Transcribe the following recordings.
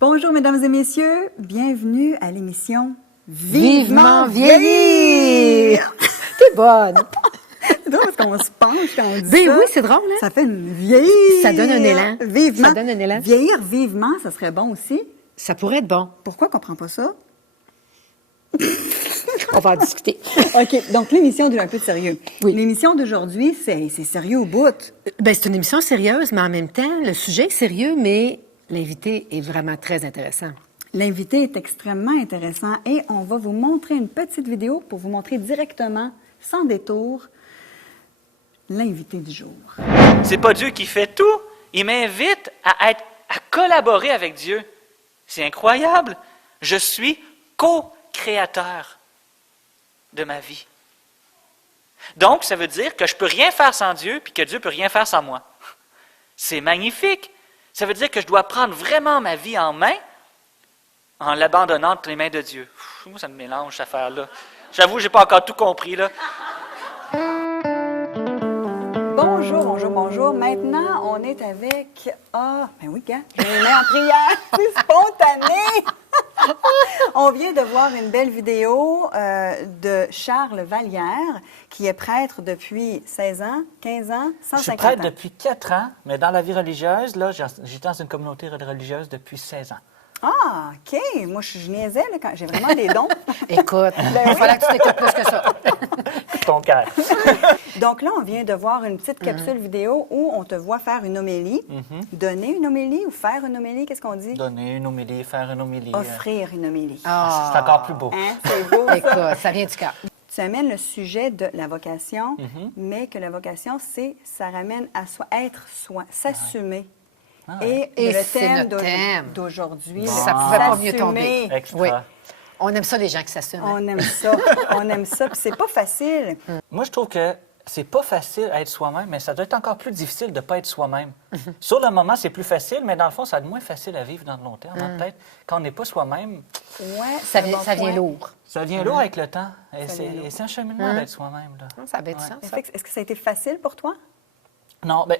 Bonjour, mesdames et messieurs. Bienvenue à l'émission Vivement vieillir! T'es bonne! C'est drôle parce qu'on se penche quand on dit Ben ça. oui, c'est drôle, hein? Ça fait une vieillir. Ça donne un élan. Vivement. Ça donne un élan. Vieillir vivement, ça serait bon aussi. Ça pourrait être bon. Pourquoi qu'on prend pas ça? On va en discuter. OK, donc l'émission d'un peu de sérieux. Oui. L'émission d'aujourd'hui, c'est sérieux au bout. Ben, c'est une émission sérieuse, mais en même temps, le sujet est sérieux, mais l'invité est vraiment très intéressant. L'invité est extrêmement intéressant et on va vous montrer une petite vidéo pour vous montrer directement, sans détour, l'invité du jour. C'est pas Dieu qui fait tout. Il m'invite à collaborer avec Dieu. C'est incroyable. Je suis co-créateur de ma vie. Donc, ça veut dire que je peux rien faire sans Dieu, puis que Dieu peut rien faire sans moi. C'est magnifique. Ça veut dire que je dois prendre vraiment ma vie en main en l'abandonnant entre les mains de Dieu. Moi, ça me mélange, cette affaire-là. J'avoue, j'ai pas encore tout compris, là. Bonjour, bonjour, bonjour. Maintenant, on est avec... Ah, ben oui, gars, je me mets en prière. C'est spontané. On vient de voir une belle vidéo de Charles Vallière, qui est prêtre depuis 16 ans, 15 ans, 150 Je suis prêtre ans. depuis 4 ans, mais dans la vie religieuse, là, j'étais dans une communauté religieuse depuis 16 ans. Ah, OK. Moi, je niaisais, là, quand j'ai vraiment des dons. Écoute, il fallait que tu t'écoutes plus que ça. Ton cœur. Donc là, on vient de voir une petite capsule vidéo où on te voit faire une homélie. Donner une homélie ou faire une homélie, qu'est-ce qu'on dit? Donner une homélie, faire une homélie. Offrir une homélie. Ah, C'est encore plus beau. Hein? C'est beau, ça. écoute, ça vient du cœur. Tu amènes le sujet de la vocation, mais que la vocation, ça ramène à soi, être soi, s'assumer. Et le c'est thème notre thème. d'aujourd'hui, Ça le pouvait pas mieux s'assumer. tomber. Extra. Oui. On aime ça, les gens qui s'assument. hein? On aime ça, on aime ça, puis c'est pas facile. Moi, je trouve que c'est pas facile à être soi-même, mais ça doit être encore plus difficile de ne pas être soi-même. Sur le moment, c'est plus facile, mais dans le fond, ça va être moins facile à vivre dans le long terme. Peut-être quand on n'est pas soi-même, Ouais, Ça c'est un bon vient point. lourd. ça vient lourd avec le temps. Et Ça vient lourd. c'est un cheminement d'être soi-même. Là. Ça a bien du Ouais. sens, ça. Est-ce que ça a été facile pour toi? Non, bien,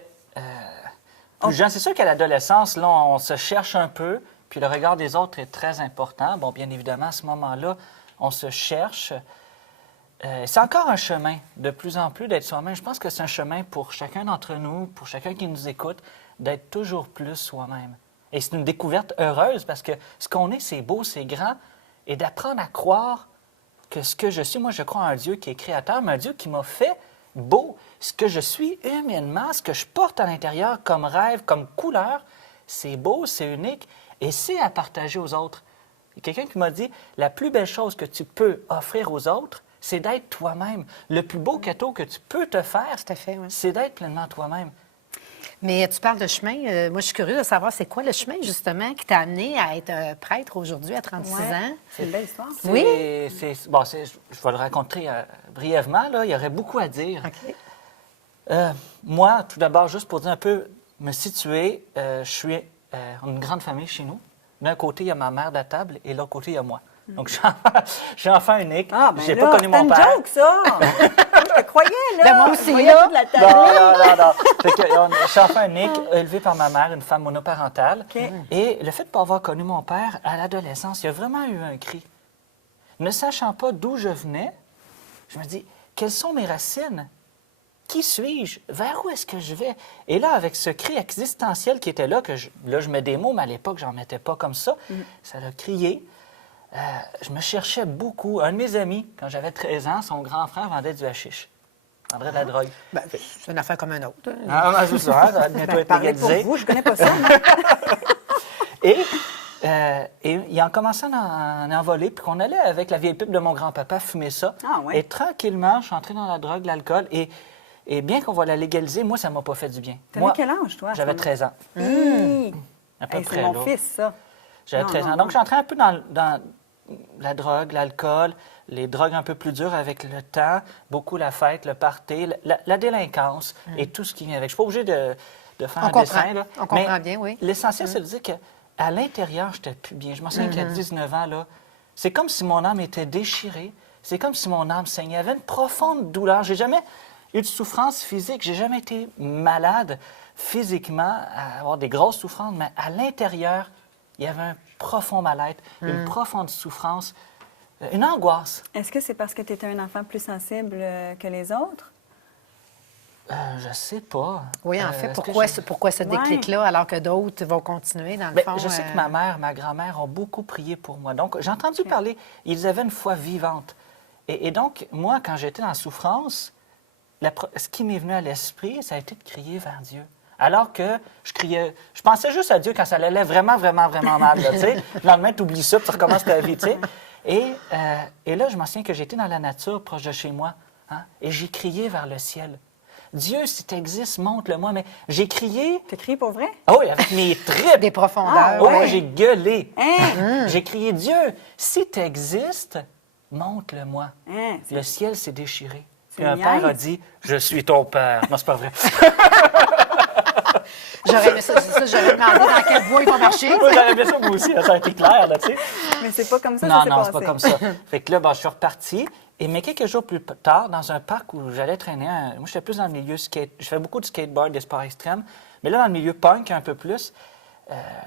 plus jeune, c'est sûr qu'à l'adolescence, là, on se cherche un peu, puis le regard des autres est très important. Bon, bien évidemment, à ce moment-là, on se cherche. C'est encore un chemin, de plus en plus, d'être soi-même. Je pense que c'est un chemin pour chacun d'entre nous, pour chacun qui nous écoute, d'être toujours plus soi-même. Et c'est une découverte heureuse parce que ce qu'on est, c'est beau, c'est grand, et d'apprendre à croire que ce que je suis, moi, je crois en un Dieu qui est créateur, mais un Dieu qui m'a fait beau. Ce que je suis humainement, ce que je porte à l'intérieur comme rêve, comme couleur, c'est beau, c'est unique, et c'est à partager aux autres. Il y a quelqu'un qui m'a dit, la plus belle chose que tu peux offrir aux autres, c'est d'être toi-même. Le plus beau cadeau que tu peux te faire, Tout à fait, oui. c'est d'être pleinement toi-même. Mais tu parles de chemin. Moi, je suis curieuse de savoir, c'est quoi le chemin, justement, qui t'a amené à être prêtre aujourd'hui, à 36 Ouais. ans? C'est une belle histoire. Oui? Je vais le raconter brièvement, là. Il y aurait beaucoup à dire. OK. Moi, tout d'abord, juste pour dire un peu, me situer, je suis une grande famille chez nous. D'un côté, il y a ma mère de la table et de l'autre côté, il y a moi. Donc, je suis enfant unique. Ah, ben J'ai là, pas connu c'est mon une père. joke, ça! Je te croyais, là! Ben, moi aussi, Je voyais là. toute la Non, table. non. Fait que, je suis enfant unique, élevé par ma mère, une femme monoparentale. OK. Et le fait de ne pas avoir connu mon père, à l'adolescence, il y a vraiment eu un cri. Ne sachant pas d'où je venais, je me dis, quelles sont mes racines? Qui suis-je? Vers où est-ce que je vais? Et là, avec ce cri existentiel qui était là, je mets des mots, mais à l'époque, j'en mettais pas comme ça, ça a crié. Je me cherchais beaucoup. Un de mes amis, quand j'avais 13 ans, son grand frère vendait du hashish. Vendait de la drogue. Ben, c'est une affaire comme une autre. Ah, ben, c'est ça, ça va bientôt être Parlez pour légalisé. vous, je connais pas ça. Et il en commençait à en envoler, puis qu'on allait avec la vieille pipe de mon grand-papa fumer ça. Ah, ouais. Et tranquillement, je suis entré dans la drogue, l'alcool, et bien qu'on va la légaliser, moi, ça m'a pas fait du bien. T'avais Moi, quel âge, toi? à ce J'avais moment-là? 13 ans. À peu Hey, près, c'est mon là. fils, ça. J'avais Non, 13 ans. non, Donc, non. je suis entré un peu dans la drogue, l'alcool, les drogues un peu plus dures avec le temps, beaucoup la fête, le party, la délinquance et tout ce qui vient avec. Je suis pas obligé de faire On un comprend. dessin. Là. On comprend Mais bien, oui. L'essentiel, c'est de dire qu'à l'intérieur, je n'étais plus bien. Je m'en souviens qu'à 19 ans, là, c'est comme si mon âme était déchirée. C'est comme si mon âme saignait. Il y avait une profonde douleur. J'ai jamais eu de souffrance physique. J'ai jamais été malade physiquement, à avoir des grosses souffrances, mais à l'intérieur, il y avait un profond mal-être, une profonde souffrance, une angoisse. Est-ce que c'est parce que tu étais un enfant plus sensible que les autres? Je sais pas. Oui, en fait, Est-ce que pourquoi ce déclic-là, alors que d'autres vont continuer, dans le Ben, fond? je sais que ma mère, ma grand-mère ont beaucoup prié pour moi. Donc, j'ai entendu parler, ils avaient une foi vivante. Et donc, moi, quand j'étais en souffrance, ce qui m'est venu à l'esprit, ça a été de crier vers Dieu. Alors que je pensais juste à Dieu quand ça allait vraiment, vraiment, vraiment mal. Là, tu sais. Le lendemain, tu oublies ça, puis tu recommences ta vie. Tu sais. Et là, je m'en souviens que j'étais dans la nature, proche de chez moi, hein, et j'ai crié vers le ciel. Dieu, si tu existes, montre-le-moi. Mais j'ai crié. T'as crié pour vrai? Ah oui, avec mes tripes. Des profondeurs. Ah, Oh, ouais. moi, j'ai gueulé. Hein? J'ai crié, Dieu, si tu existes, montre-le-moi. Hein? Le ciel s'est déchiré. C'est Puis un une père a niaise. dit, je suis ton père. Non, c'est pas vrai. J'aurais aimé ça, j'aurais demandé dans quelle voie il va marcher. Moi, j'aurais bien ça, moi aussi. Ça a été clair, là, tu sais. Mais c'est pas comme ça Non, que ça non, s'est c'est pas passé. comme ça. Fait que là, ben, je suis reparti. Mais quelques jours plus tard, dans un parc où j'allais traîner, moi, j'étais plus dans le milieu skate. Je fais beaucoup de skateboard, des sports extrêmes. Mais là, dans le milieu punk, un peu plus,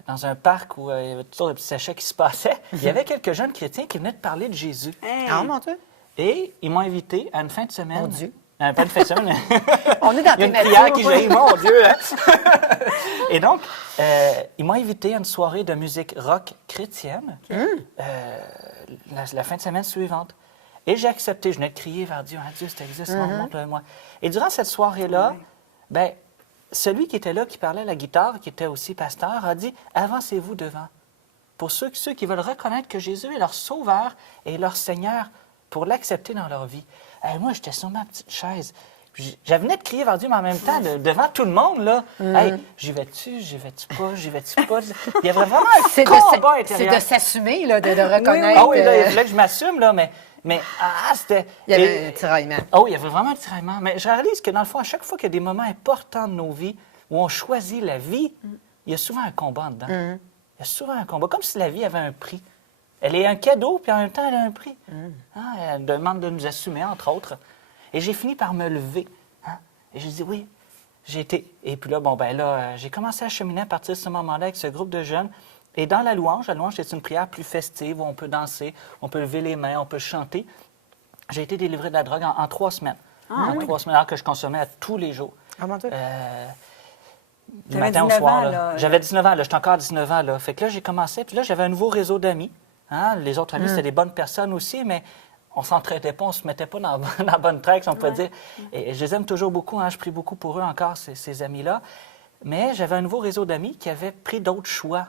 dans un parc où il y avait toutes sortes de petits sachets qui se passaient, il y avait quelques jeunes chrétiens qui venaient de parler de Jésus. Hein? Ah, mon Dieu. Et ils m'ont invité à une fin de semaine. Mon Dieu. Pas une fin de semaine. On est dans Il y a une tes prière natures, qui oui. jaillit, mon Dieu. Hein? Et donc, ils m'ont invité à une soirée de musique rock chrétienne la fin de semaine suivante. Et j'ai accepté. Je venais de crier vers Dieu. Ah, Dieu, si tu existes, montre-le-moi. Et durant cette soirée-là, ben, celui qui était là, qui parlait à la guitare, qui était aussi pasteur, a dit « Avancez-vous devant. » Pour ceux qui veulent reconnaître que Jésus est leur sauveur et leur Seigneur, pour l'accepter dans leur vie. Moi, j'étais sur ma petite chaise. Je venais de crier vers Dieu, mais en même temps, devant tout le monde, là, hey, j'y vais-tu pas, j'y vais-tu pas? Il y avait vraiment un C'est combat de intérieur. s'assumer, là, de reconnaître. Ah oui, là, il fallait que je m'assume, là, mais c'était... Il y avait un tiraillement. Ah oui, il y avait vraiment un tiraillement. Mais je réalise que, dans le fond, à chaque fois qu'il y a des moments importants de nos vies où on choisit la vie, il y a souvent un combat en dedans. Il y a souvent un combat, comme si la vie avait un prix. Elle est un cadeau, puis en même temps, elle a un prix. Ah, elle demande de nous assumer, entre autres. Et j'ai fini par me lever. Hein? Et j'ai dit oui. J'ai été... Et puis là, j'ai commencé à cheminer à partir de ce moment-là avec ce groupe de jeunes. Et dans la louange, c'est une prière plus festive où on peut danser, on peut lever les mains, on peut chanter. J'ai été délivré de la drogue en 3 semaines. En 3 semaines, alors que je consommais à tous les jours. Ah, mon Dieu. Du T'avais matin au 19 soir. ans, là. là. J'avais 19 ans, là. J'étais encore à 19 ans, là. Fait que là, j'ai commencé. Puis là, j'avais un nouveau réseau d'amis. Hein? Les autres amis, c'était des bonnes personnes aussi, mais on s'entraidait pas, on se mettait pas dans la bonne traque, si on peut dire. Et je les aime toujours beaucoup. Hein? Je prie beaucoup pour eux encore, ces amis-là. Mais j'avais un nouveau réseau d'amis qui avaient pris d'autres choix.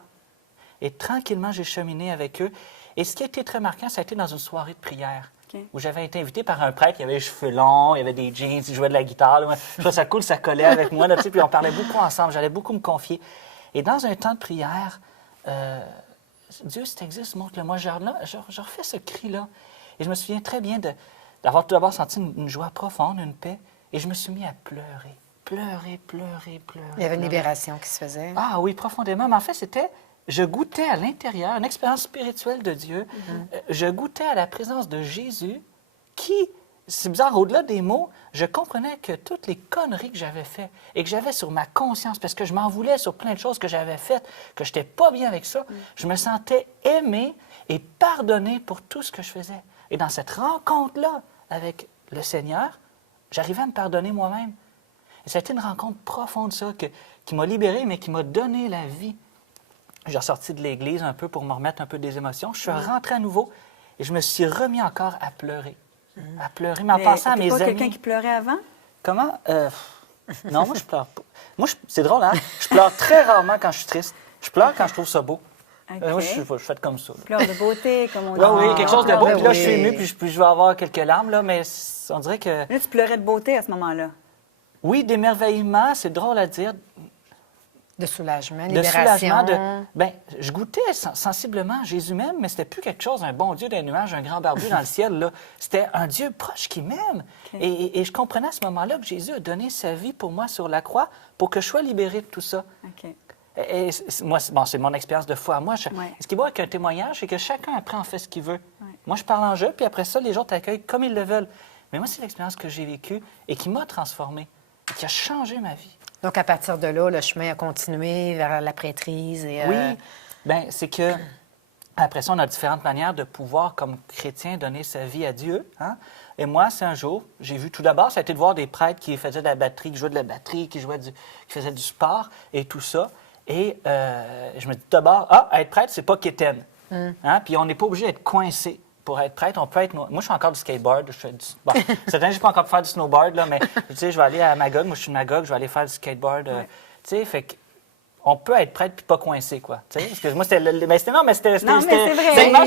Et tranquillement, j'ai cheminé avec eux. Et ce qui a été très marquant, ça a été dans une soirée de prière. OK. Où j'avais été invité par un prêtre, il avait les cheveux longs, il y avait des jeans, il jouait de la guitare. Là. Moi, je trouvais ça cool, ça collait avec moi, là, tu sais, puis on parlait beaucoup ensemble, j'allais beaucoup me confier. Et dans un temps de prière, Dieu, si tu existes, montre-le-moi. Je refais ce cri-là. Et je me souviens très bien d'avoir tout d'abord senti une joie profonde, une paix, et je me suis mis à pleurer. Pleurer. Il y avait une pleurer. libération qui se faisait. Ah oui, profondément. Mais en fait, je goûtais à l'intérieur, une expérience spirituelle de Dieu. Je goûtais à la présence de Jésus qui, c'est bizarre, au-delà des mots, je comprenais que toutes les conneries que j'avais faites et que j'avais sur ma conscience, parce que je m'en voulais sur plein de choses que j'avais faites, que je n'étais pas bien avec ça, je me sentais aimé et pardonné pour tout ce que je faisais. Et dans cette rencontre-là avec le Seigneur, j'arrivais à me pardonner moi-même. Et ça a été une rencontre profonde, ça, qui m'a libéré, mais qui m'a donné la vie. J'ai ressorti de l'église un peu pour me remettre un peu des émotions. Je suis rentré à nouveau et je me suis remis encore à pleurer. À pleurer, mais en pensant à t'étais mes pas amis. quelqu'un qui pleurait avant? Comment? Non, moi, je pleure pas. Moi, c'est drôle, hein? Je pleure très rarement quand je suis triste. Je pleure quand je trouve ça beau. OK. Moi, je fais comme ça. Là. Pleurs de beauté, comme on dit. Oui, quelque chose de beau. ben Puis là, je oui. suis ému, puis je vais avoir quelques larmes, là, mais on dirait que... Là, tu pleurais de beauté à ce moment-là. Oui, d'émerveillement, c'est drôle à dire. De soulagement, De libération. soulagement. Ben, je goûtais sensiblement Jésus même, mais c'était plus quelque chose, un bon Dieu des nuages, un grand barbu dans le ciel. Là. C'était un Dieu proche qui m'aime. OK. Et je comprenais à ce moment-là que Jésus a donné sa vie pour moi sur la croix pour que je sois libéré de tout ça. OK. Et moi, c'est mon expérience de foi. Moi, Ouais. ce qui est beau avec un témoignage, c'est que chacun après en fait ce qu'il veut. Moi, je parle en jeu, puis après ça, les autres t'accueillent comme ils le veulent. Mais moi, c'est l'expérience que j'ai vécue et qui m'a transformé, et qui a changé ma vie. Donc, à partir de là, le chemin a continué vers la prêtrise. Et, Oui. Bien, c'est que après ça, on a différentes manières de pouvoir, comme chrétien, donner sa vie à Dieu. Hein? Et moi, c'est un jour, j'ai vu tout d'abord, ça a été de voir des prêtres qui faisaient de la batterie, qui jouaient de la batterie, qui faisaient du sport et tout ça. Et je me dis d'abord, être prêtre, c'est pas quétaine. Hein? Puis on n'est pas obligé d'être coincé pour être prêtre. On peut être. Moi, je fais encore du skateboard. Bon, cette année, je peux encore faire du snowboard, là, mais tu sais, je vais aller à Magog. Moi, je suis de Magog, je vais aller faire du skateboard. Tu sais, fait que. On peut être prêtre puis pas coincé, quoi. Tu sais, parce que moi, c'était l'image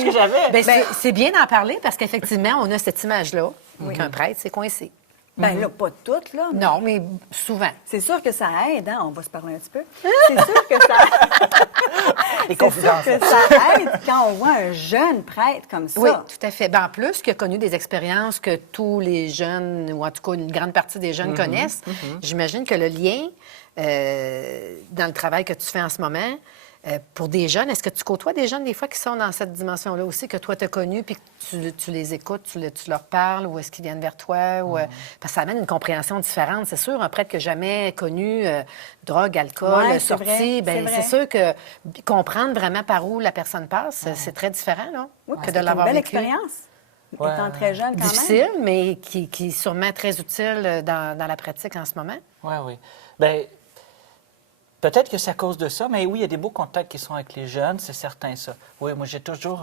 que j'avais. Ben, c'est bien d'en parler parce qu'effectivement, on a cette image-là qu'un prêtre, c'est coincé. Bien là, pas toutes, là. Non, mais souvent. C'est sûr que ça aide, hein? On va se parler un petit peu. C'est sûr que ça aide quand on voit un jeune prêtre comme ça. Oui, tout à fait. Ben, en plus, qui a connu des expériences que tous les jeunes, ou en tout cas une grande partie des jeunes connaissent, j'imagine que le lien dans le travail que tu fais en ce moment, pour des jeunes, est-ce que tu côtoies des jeunes des fois qui sont dans cette dimension-là aussi, que toi, tu as connu, puis que tu les écoutes, tu leur parles, ou est-ce qu'ils viennent vers toi? Ou, parce que ça amène une compréhension différente. C'est sûr, un prêtre qui n'a jamais connu drogue, alcool, sortie, c'est sûr que comprendre vraiment par où la personne passe, c'est très différent, là, que de l'avoir vécu. C'est une belle expérience, étant très jeune quand difficile, même. mais qui est sûrement très utile dans la pratique en ce moment. Oui, oui. Bien, peut-être que c'est à cause de ça, mais oui, il y a des beaux contacts qui sont avec les jeunes, c'est certain, ça. Oui, moi, j'ai toujours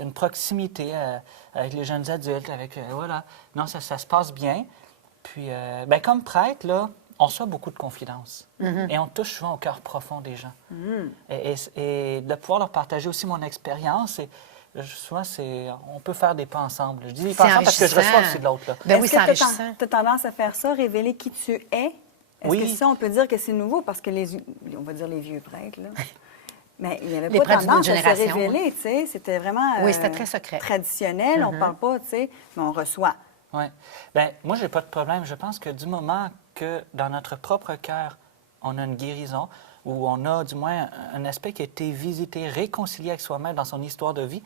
une proximité avec les jeunes adultes, voilà. Non, ça se passe bien. Puis, bien, comme prêtre, là, on reçoit beaucoup de confidences. Et on touche souvent au cœur profond des gens. Et de pouvoir leur partager aussi mon expérience, souvent, on peut faire des pas ensemble. Je dis des pas ensemble parce que je reçois aussi de l'autre, là. Ben oui, c'est Est-ce que enrichissant. tu as tendance à faire ça, révéler qui tu es? Est-ce que ça, on peut dire que c'est nouveau? Parce que on va dire les vieux prêtres, là. Mais il n'y avait Les pas prêtres d'une tendance à se génération, révéler, tu sais. C'était vraiment Oui, c'était très secret. traditionnel. On ne parle pas, tu sais, mais on reçoit. Oui. Bien, moi, je n'ai pas de problème. Je pense que du moment que dans notre propre cœur, on a une guérison, ou on a du moins un aspect qui a été visité, réconcilié avec soi-même dans son histoire de vie,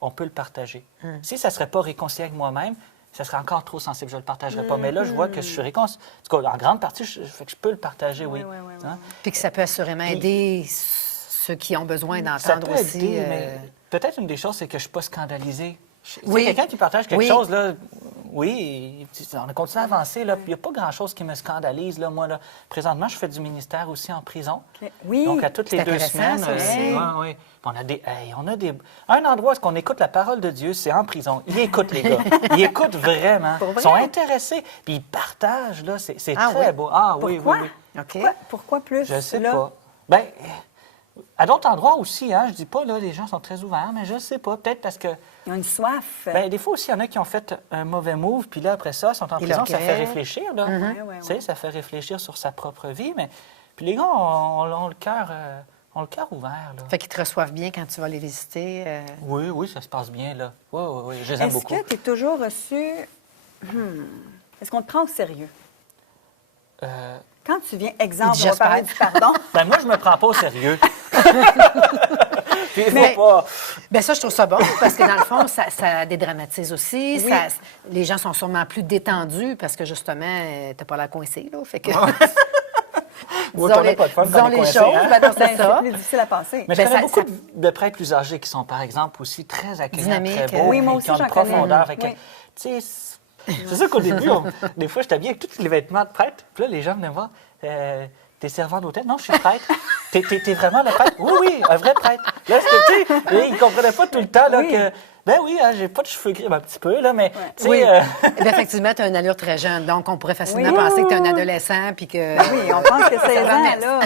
on peut le partager. Si ça ne serait pas réconcilié avec moi-même, ça serait encore trop sensible, je ne le partagerais pas. Mais là, je vois que je suis réconcilié. En tout cas, en grande partie, je peux le partager, oui. Hein? Puis que ça peut assurément aider ceux qui ont besoin Ça d'entendre peut aussi. aider, mais peut-être une des choses, c'est que je ne suis pas scandalisé. Oui. Quelqu'un qui partage quelque Oui. chose, là, oui, on a continué à avancer. Là, puis il n'y a pas grand-chose qui me scandalise. Là, moi, là. Présentement, je fais du ministère aussi en prison. Okay. Oui. Donc, à toutes les 2 intéressant, semaines. ça aussi. Oui. Un endroit où on écoute la parole de Dieu, c'est en prison. Ils écoutent, les gars. Ils écoutent vraiment. Ils sont intéressés. Puis ils partagent, là. C'est très beau. Ah oui, Pourquoi? oui, oui. OK. Pourquoi plus? Je sais là? pas. Bien, à d'autres endroits aussi, hein, je dis pas, là, les gens sont très ouverts, mais je sais pas. Peut-être parce que... Ils ont une soif. Bien, des fois aussi, il y en a qui ont fait un mauvais move, puis là, après ça, ils sont en prison, ça fait réfléchir, là. Ouais. Tu sais, ça fait réfléchir sur sa propre vie, mais... Puis les gars ont le cœur ouvert, là. Fait qu'ils te reçoivent bien quand tu vas les visiter. Oui, ça se passe bien, là. Oui, je les aime beaucoup. Est-ce que tu es toujours reçu... Est-ce qu'on te prend au sérieux? Quand tu viens, exemple, on va parler du pardon. Ben moi, je me prends pas au sérieux. Puis, Mais- faut pas... Bien, ça, je trouve ça bon parce que, dans le fond, ça dédramatise aussi. Oui. Les gens sont sûrement plus détendus parce que, justement, t'as pas l'air coincé, là. Fait que... Ouais, qu'on a pas de fun quand disons on est les coincé, choses, hein? ben non, c'est C'est ça. plus difficile à passer. Mais je Ben, connais ça- beaucoup ça- de prêtres plus âgés qui sont, par exemple, aussi très accueillants, Dynamiques, très beaux, oui, moi puis aussi, qui ont une j'en connais. profondeur. Fait que, Oui. tu sais, c'est sûr qu'au début, des fois, j'étais habillée avec tous les vêtements de prêtre. Puis là, les gens venaient me voir. T'es servant d'hôtel? Non, je suis prêtre. T'es vraiment le prêtre? Oui, un vrai prêtre. Là, c'était, tu sais, ils ne comprenaient pas tout le temps là, Oui. que... Ben oui, hein, j'ai pas de cheveux gris, un petit peu, là, mais, tu sais... Oui. Ben, effectivement, tu as une allure très jeune. Donc, on pourrait facilement Oui. penser que tu es un adolescent puis que... Oui, on pense que 16 va ans, mettre. là.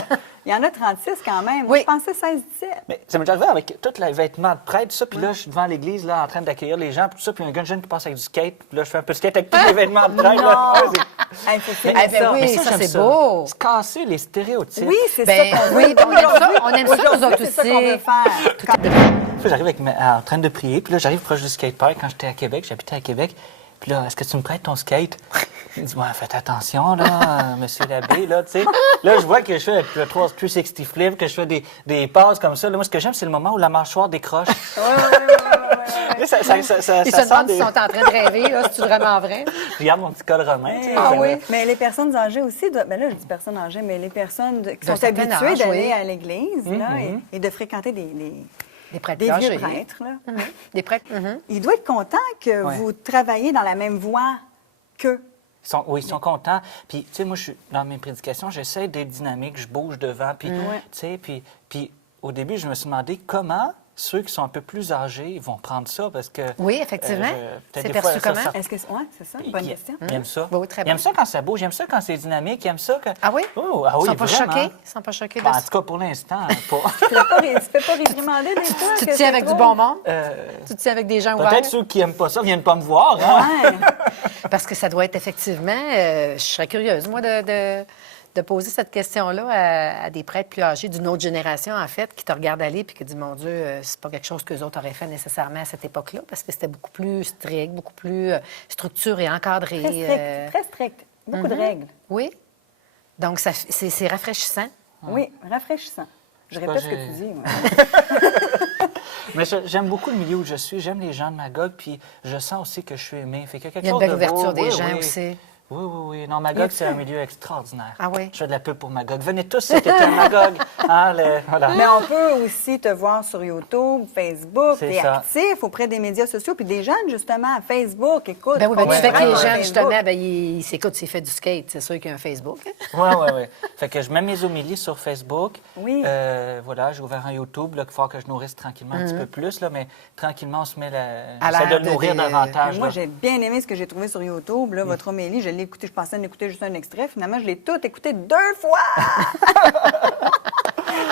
Il y en a 36 quand même. Moi, Oui. je pensais 16-17. Mais ça m'est déjà arrivé avec tous les vêtements de prêtre, tout ça, puis là, je suis devant l'église, là, en train d'accueillir les gens, puis tout ça, puis un gars jeune qui passe avec du skate, puis là, je fais un peu de skate avec tous les vêtements de prêtre, là. Non! Ouais, Hey, faut filmer Eh ben ça. oui. mais ça, j'aime c'est beau. Se casser les stéréotypes. Oui, c'est Ben, ça qu'on oui, veut. on aime ça, on aime ça, nous Aujourd'hui, autres c'est ça qu'on aussi. veut faire. Tout est de- Puis là, j'arrive en train de prier, puis là, j'arrive proche du skatepark quand j'étais à Québec, j'habitais à Québec. Puis là, est-ce que tu me prêtes ton skate? Il dit, ouais, faites attention, là, monsieur l'abbé, là, tu sais. Là, je vois que je fais le 360 flip, que je fais des passes comme ça. Là, moi, ce que j'aime, c'est le moment où la mâchoire décroche. Ouais. ouais. Ça Ils se sent demandent s'ils sont en train de rêver, là, c'est-tu vraiment vrai? Regarde mon petit col romain. tu sais, Ah ça oui. va. Mais les personnes âgées aussi, ben là, je dis personnes âgées, mais les personnes qui D'un sont certain habituées âge, d'aller oui. à l'église là, et de fréquenter Des prêtres des vieux âgés. prêtres, là. Des prêtres. Il doit être content que Ouais. vous travaillez dans la même voie qu'eux. Oui, ils sont contents. Puis, tu sais, moi, dans mes prédications, j'essaie d'être dynamique, je bouge devant. Puis, tu sais, puis au début, je me suis demandé comment ceux qui sont un peu plus âgés vont prendre ça parce que... Oui, effectivement. peut-être C'est des fois, perçu ça, comment? ça- Est-ce que oui, c'est ça, Puis- bonne puis question. Ils aiment ça. Oui, très Ils aiment bien. ça quand ça bouge, ils aiment ça quand c'est dynamique, ils aiment ça que... Ah oui? Oh, ah Ils oui, sont pas vraiment. choqués? Ils sont pas choqués de Ben, en ça? tout cas, pour l'instant, pas. Tu ne fais pas réprimander des fois? Tu que te tiens c'est avec trop? du bon monde? Euh, Tu te tiens avec des gens ouverts? Peut-être ceux qui n'aiment pas ça viennent pas me voir. Hein? Ouais. Parce que ça doit être effectivement... je serais curieuse, moi, de poser cette question-là à des prêtres plus âgés d'une autre génération, en fait, qui te regardent aller puis qui disent, mon Dieu, c'est pas quelque chose qu'eux autres auraient fait nécessairement à cette époque-là, parce que c'était beaucoup plus strict, beaucoup plus structuré, encadré. Très strict, très strict. Beaucoup de règles. Oui. Donc, c'est rafraîchissant. Oui, rafraîchissant. Je répète ce que tu dis. moi. Mais j'aime beaucoup le milieu où je suis. J'aime les gens de Magog, puis je sens aussi que je suis aimé. Fait qu'il y a quelque Il y a une chose belle de beau. ouverture des Oui, gens oui. aussi. Oui, oui, oui. Non, Magog, c'est un milieu extraordinaire. Ah oui? Je fais de la pub pour Magog. Venez tous cet été à Magog. Hein, voilà. Mais on peut aussi te voir sur YouTube, Facebook. C'est Tu es ça. actif auprès des médias sociaux. Puis des jeunes, justement, à Facebook, écoute. Ben oui, ben, on tu fais que les est sur gens, Facebook. justement, ben, ils s'écoutent, s'il fait du skate, c'est sûr qu'il y a un Facebook. Hein? Oui, oui, oui. Fait que je mets mes homélies sur Facebook. Oui. Voilà, j'ai ouvert un YouTube. Là, qu'il faut que je nourrisse tranquillement un petit peu plus. Là, mais tranquillement, on se met À j'essaie de l'air le nourrir de- davantage. Moi, là. j'ai bien aimé ce que j'ai trouvé sur YouTube. Là, votre homélie, je l'ai écouté. Je pensais en écouter juste un extrait. Finalement, je l'ai tout écouté 2 fois.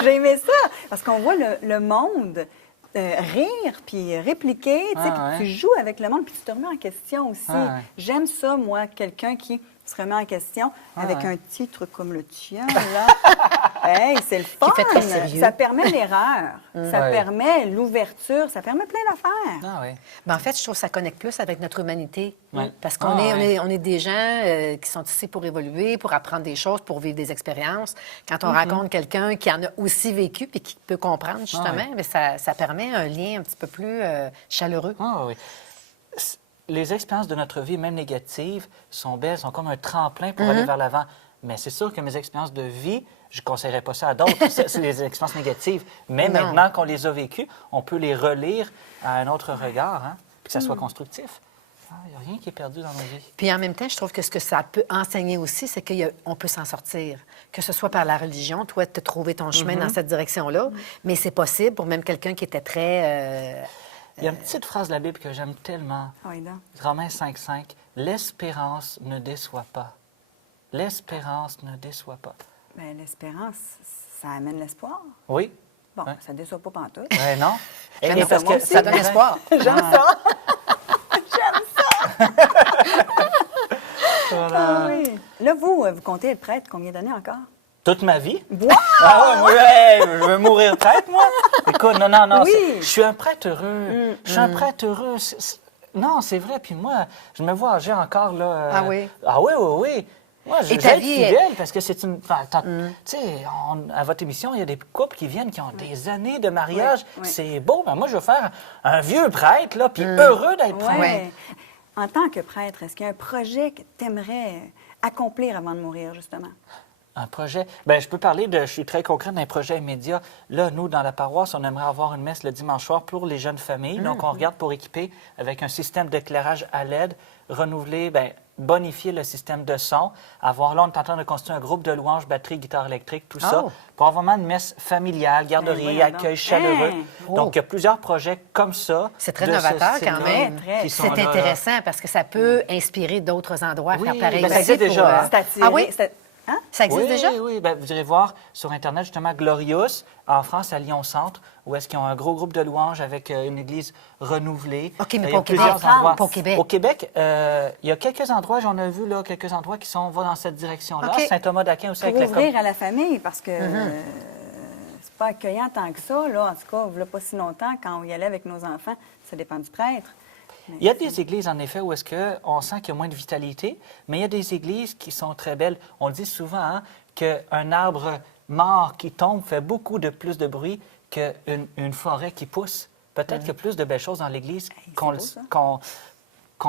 J'ai aimé ça. Parce qu'on voit le monde rire puis répliquer. Tu sais, Ah, puis ouais. tu joues avec le monde puis tu te remets en question aussi. Ah, ouais. J'aime ça, moi, quelqu'un qui se remet en question avec ouais. un titre comme le tien, là. Hey, c'est le fun! fait très sérieux. Ça permet l'erreur, ça Ouais. permet l'ouverture, ça permet plein d'affaires. Ah, oui. Ben, en fait, je trouve que ça connecte plus avec notre humanité. Ouais. Parce qu'on Ah, ouais. on est des gens qui sont ici pour évoluer, pour apprendre des choses, pour vivre des expériences. Quand Mm-hmm. on rencontre quelqu'un qui en a aussi vécu puis qui peut comprendre, justement, Ah, ouais. ben, ça permet un lien un petit peu plus chaleureux. Ah, oui. Les expériences de notre vie, même négatives, sont belles, sont comme un tremplin pour aller vers l'avant. Mais c'est sûr que mes expériences de vie, je ne conseillerais pas ça à d'autres. C'est des expériences négatives. Mais Non. maintenant qu'on les a vécues, on peut les relire à un autre regard, hein, puis que ça soit constructif. Il n'y a rien qui est perdu dans nos vies. Puis en même temps, je trouve que ce que ça peut enseigner aussi, c'est qu'on peut s'en sortir. Que ce soit par la religion, toi, de trouver ton chemin dans cette direction-là. Mais c'est possible pour même quelqu'un qui était très... Il y a une petite phrase de la Bible que j'aime tellement. Ah oui, donc. Romains 5,5. L'espérance ne déçoit pas. L'espérance ne déçoit pas. Ben, l'espérance, ça amène l'espoir. Oui? Bon, Ouais. ça ne déçoit pas pantoute. Ouais, non? J'aime Et ça, parce moi que aussi. Ça donne espoir. J'aime ça! Ah oui. Là, vous comptez être prêtre combien d'années encore? Toute ma vie? Wow! Ah ouais, moi, hey, je veux mourir prêtre, moi? Écoute, non, Oui. je suis un prêtre heureux. Je suis un prêtre heureux. Non, c'est vrai. Puis moi, je me vois âgé encore, là. Ah oui? Ah oui, oui, oui. Moi, je Et vais ta être vie est- fidèle parce que c'est une... Enfin, tu sais, à votre émission, il y a des couples qui viennent, qui ont des années de mariage. Oui, oui. C'est beau. Mais moi, je veux faire un vieux prêtre, là, puis heureux d'être prêtre. Ouais. En tant que prêtre, est-ce qu'il y a un projet que tu aimerais accomplir avant de mourir, justement? Un projet. Bien, je peux parler je suis très concret d'un projet immédiat. Là, nous, dans la paroisse, on aimerait avoir une messe le dimanche soir pour les jeunes familles. Donc, on regarde pour équiper avec un système d'éclairage à LED, renouveler, bien, bonifier le système de son, avoir, là, on est en train de construire un groupe de louanges, batterie, guitare électrique, tout ça, Oh. pour avoir vraiment une messe familiale, garderie, voyons donc. accueil chaleureux. Hein? Donc, il y a plusieurs projets comme ça. C'est très de ce novateur quand style-là même. Très, qui sont C'est là, là. intéressant parce que ça peut inspirer d'autres endroits à Oui, faire pareil ben, ça aussi existe déjà, hein. C'est attiré. Ah oui? Hein? Ça existe Oui, déjà? oui. Ben, vous irez voir sur Internet, justement, Glorious, en France, à Lyon-Centre, où est-ce qu'ils ont un gros groupe de louanges avec une église renouvelée. OK, mais Il y pas a au Québec. plusieurs endroits. Pas au Québec. Au Québec, il y a quelques endroits, j'en ai vu, là, quelques endroits qui vont dans cette direction-là. OK. Saint-Thomas-d'Aquin aussi, Pour avec la ouvrir à la famille, parce que c'est pas accueillant tant que ça, là. En tout cas, il n'y a pas si longtemps, quand on y allait avec nos enfants, ça dépend du prêtre. Mais Il y a des églises, en effet, où est-ce qu'on sent qu'il y a moins de vitalité, mais il y a des églises qui sont très belles. On le dit souvent, hein, qu'un arbre mort qui tombe fait beaucoup plus de bruit qu'une forêt qui pousse. Peut-être qu'il y a plus de belles choses dans l'Église beau, ça. qu'on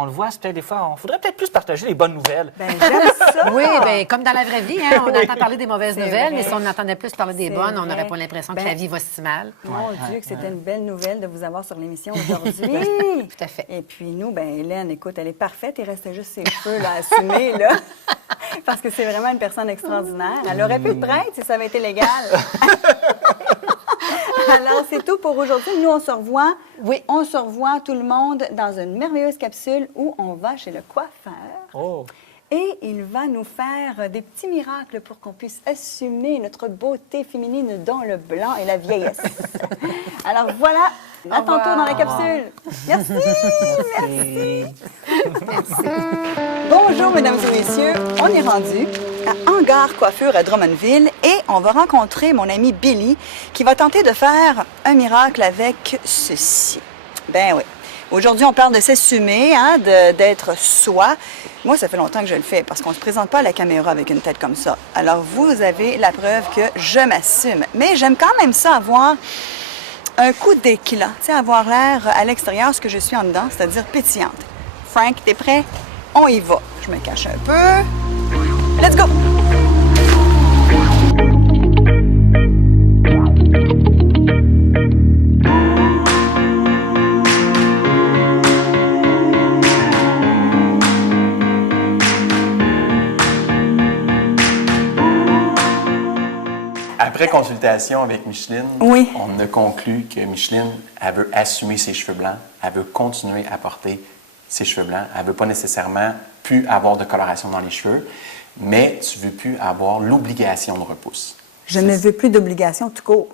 le voit. C'est peut-être des fois, on faudrait peut-être plus partager les bonnes nouvelles. Ben, j'aime ça! Oui, bien, comme dans la vraie vie, hein, on entend parler des mauvaises C'est nouvelles, vrai. mais si on entendait plus parler des C'est bonnes, on vrai. n'aurait pas l'impression que Ben, la vie va si mal. Mon Dieu, que c'était une belle nouvelle de vous avoir sur l'émission aujourd'hui. Tout à fait. Et puis nous, ben Hélène, écoute, elle est parfaite. Il restait juste ses cheveux là, assumés, là. Parce que c'est vraiment une personne extraordinaire. Elle aurait pu être prête si ça avait été légal. Alors, c'est tout pour aujourd'hui. Nous, on se revoit. Oui. On se revoit, tout le monde, dans une merveilleuse capsule où on va chez le coiffeur. Oh! Et il va nous faire des petits miracles pour qu'on puisse assumer notre beauté féminine dans le blanc et la vieillesse. Alors voilà, à tantôt dans la capsule. Merci, merci. Bonjour, mesdames et messieurs. On est rendu à Hangar Coiffure à Drummondville et on va rencontrer mon ami Billy qui va tenter de faire un miracle avec ceci. Ben oui. Aujourd'hui, on parle de s'assumer, hein, d'être soi. Moi, ça fait longtemps que je le fais parce qu'on ne se présente pas à la caméra avec une tête comme ça. Alors, vous avez la preuve que je m'assume. Mais j'aime quand même ça avoir un coup d'éclat, tu sais, avoir l'air à l'extérieur ce que je suis en dedans, c'est-à-dire pétillante. Frank, t'es prêt? On y va. Je me cache un peu. Let's go! Après consultation avec Micheline, Oui. on a conclu que Micheline, elle veut assumer ses cheveux blancs, elle veut continuer à porter ses cheveux blancs, elle ne veut pas nécessairement plus avoir de coloration dans les cheveux, mais tu ne veux plus avoir l'obligation de repousse. Je ne veux plus d'obligation tout court.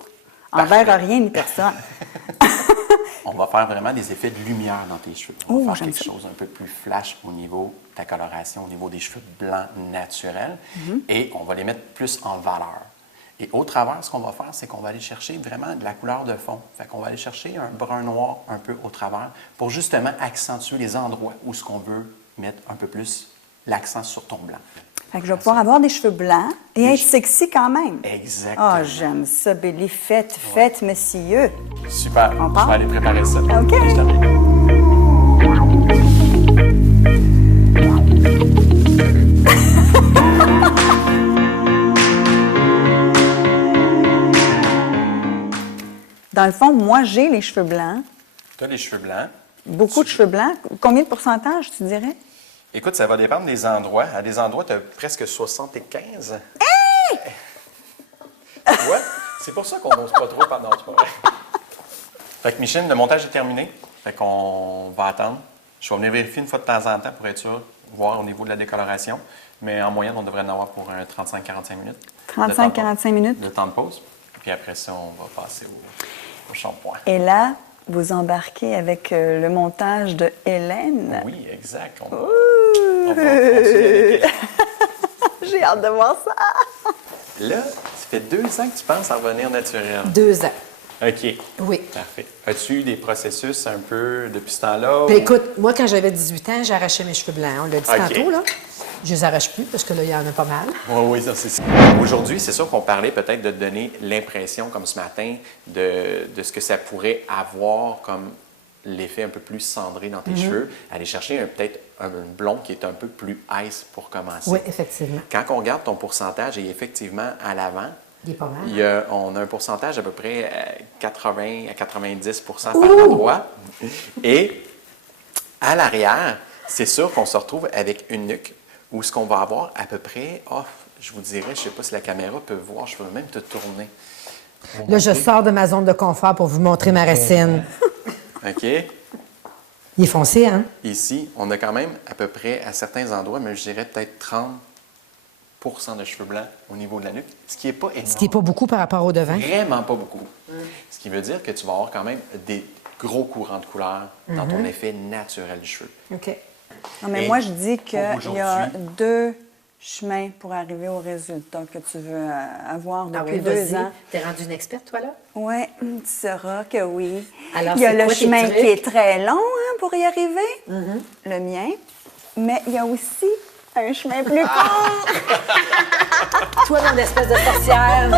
Envers rien ni personne. On va faire vraiment des effets de lumière dans tes cheveux. On Oh, va faire j'aime quelque ça. chose un peu plus flash au niveau de ta coloration, au niveau des cheveux blancs naturels, et on va les mettre plus en valeur. Et au travers, ce qu'on va faire, c'est qu'on va aller chercher vraiment de la couleur de fond. Fait qu'on va aller chercher un brun noir un peu au travers pour justement accentuer les endroits où ce qu'on veut mettre un peu plus l'accent sur ton blanc. Fait que je vais pouvoir avoir des cheveux blancs et être sexy quand même. Exactement. Ah, j'aime ça, Billy. Faites, monsieur. Super. On Je part? vais aller préparer ça. OK. Je t'en prie. Dans le fond, moi, j'ai les cheveux blancs. Tu as les cheveux blancs. Beaucoup de cheveux blancs. Combien de pourcentage, tu dirais? Écoute, ça va dépendre des endroits. À des endroits, tu as presque 75. Tu vois? C'est pour ça qu'on n'ose pas trop pendant le soir. Fait que Micheline, le montage est terminé. Fait qu'on va attendre. Je vais venir vérifier une fois de temps en temps pour être sûr, voir au niveau de la décoloration. Mais en moyenne, on devrait en avoir pour un 35-45 minutes. 35-45 minutes. De temps de pause. Puis après ça, on va passer au shampoing. Et là, vous embarquez avec le montage de Hélène. Oui, exact. On va continuer avec elle. J'ai hâte de voir ça. Là, ça fait 2 ans que tu penses à revenir naturel. 2 ans. OK. Oui. Parfait. As-tu eu des processus un peu depuis ce temps-là? Ben, ou- écoute, moi, quand j'avais 18 ans, j'arrachais mes cheveux blancs. On l'a dit OK. tantôt, là. Je les arrache plus parce que là, il y en a pas mal. Oui, ça, c'est ça. Aujourd'hui, c'est sûr qu'on parlait peut-être de donner l'impression, comme ce matin, de ce que ça pourrait avoir comme l'effet un peu plus cendré dans tes cheveux. Aller chercher peut-être un blond qui est un peu plus ice pour commencer. Oui, effectivement. Quand on regarde ton pourcentage, et effectivement, à l'avant, Il est pas mal. on a un pourcentage à peu près 80 à 90 par endroit. Et à l'arrière, c'est sûr qu'on se retrouve avec une nuque où ce qu'on va avoir à peu près, je vous dirais, je ne sais pas si la caméra peut voir, je peux même te tourner. Là, je sors de ma zone de confort pour vous montrer ma racine. OK? Il est foncé, hein? Ici, on a quand même à peu près, à certains endroits, mais je dirais peut-être 30 de cheveux blancs au niveau de la nuque, ce qui n'est pas énorme. Ce qui n'est pas beaucoup par rapport au devant. Vraiment pas beaucoup. Ce qui veut dire que tu vas avoir quand même des gros courants de couleur dans ton effet naturel du cheveu. OK. Non, mais Et moi, je dis qu'il pour y a aujourd'hui- 2 chemins pour arriver au résultat que tu veux avoir Ah depuis oui, 2 vas-y. ans. T'es rendue une experte, toi, là? Oui, tu sauras que oui. Alors, il y a c'est le quoi tes chemin trucs? qui est très long hein, pour y arriver, le mien, mais il y a aussi un chemin plus court. Toi, mon espèce de sorcière.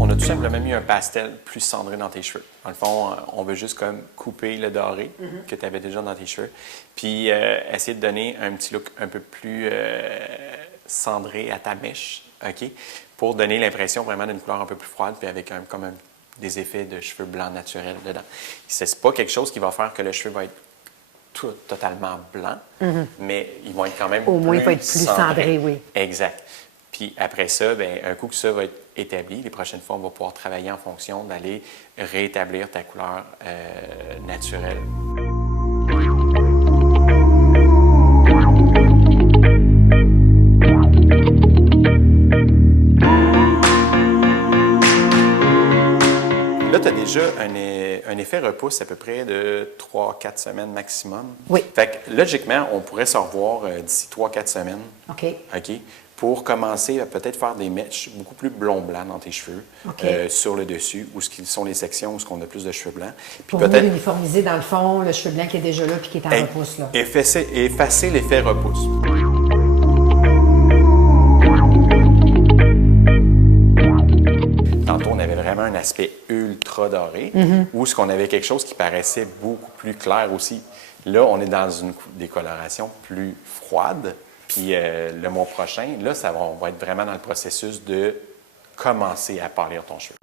On a tout simplement mis un pastel plus cendré dans tes cheveux. Dans le fond, on veut juste comme couper le doré que tu avais déjà dans tes cheveux, puis essayer de donner un petit look un peu plus cendré à ta mèche, OK? Pour donner l'impression vraiment d'une couleur un peu plus froide, puis avec des effets de cheveux blancs naturels dedans. C'est pas quelque chose qui va faire que le cheveu va être totalement blanc, mais ils vont être quand même Au moins, il va être plus cendré, oui. Exact. Puis après ça, bien, un coup que ça va être établi, les prochaines fois, on va pouvoir travailler en fonction d'aller rétablir ta couleur naturelle. Là, tu as déjà un effet repousse à peu près de 3-4 semaines maximum. Oui. Fait que logiquement, on pourrait se revoir d'ici 3-4 semaines. OK. OK? Pour commencer à peut-être faire des mèches beaucoup plus blond-blanc dans tes cheveux, OK. sur le dessus, où ce qui sont les sections où on a plus de cheveux blancs. Puis Pour vous uniformiser, dans le fond, le cheveu blanc qui est déjà là puis qui est en repousse. Là. Effacer l'effet repousse. Tantôt, on avait vraiment un aspect ultra doré, où ce qu'on avait quelque chose qui paraissait beaucoup plus clair aussi. Là, on est dans une décoloration plus froide. Puis le mois prochain, là, on va être vraiment dans le processus de commencer à pâlir ton cheveu.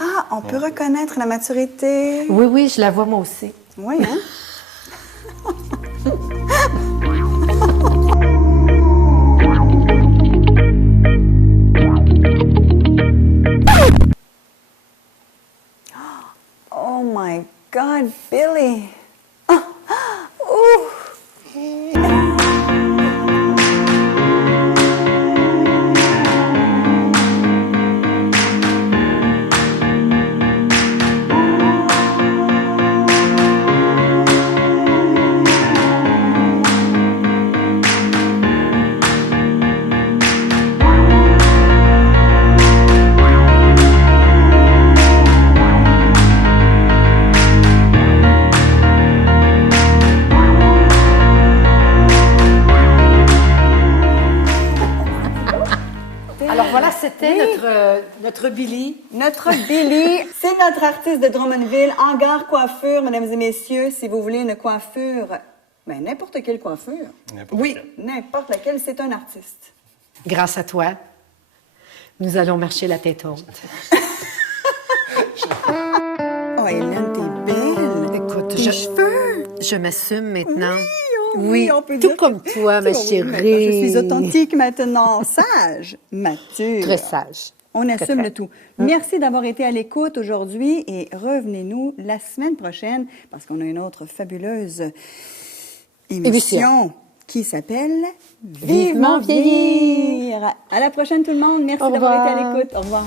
Ah, on peut reconnaître la maturité. Oui, oui, je la vois moi aussi. Oui, hein? Oh my God, Billy! Ah! Ouh! Alors voilà, c'était notre Billy. Notre Billy, c'est notre artiste de Drummondville, Hangar Coiffure, mesdames et messieurs. Si vous voulez une coiffure, ben n'importe quelle coiffure. Oui. N'importe laquelle, c'est un artiste. Grâce à toi, nous allons marcher la tête haute. Oh, Hélène, t'es belle. Écoute, Tes cheveux. Je m'assume maintenant. Oui, on peut tout dire comme que- toi, ma Oui, chérie. maintenant, je suis authentique maintenant, sage, mature. Très sage. On Très, assume très. le tout. Merci d'avoir été à l'écoute aujourd'hui et revenez-nous la semaine prochaine parce qu'on a une autre fabuleuse émission qui s'appelle Vivement vieillir. À la prochaine tout le monde. Merci Au d'avoir été revoir. à l'écoute. Au revoir.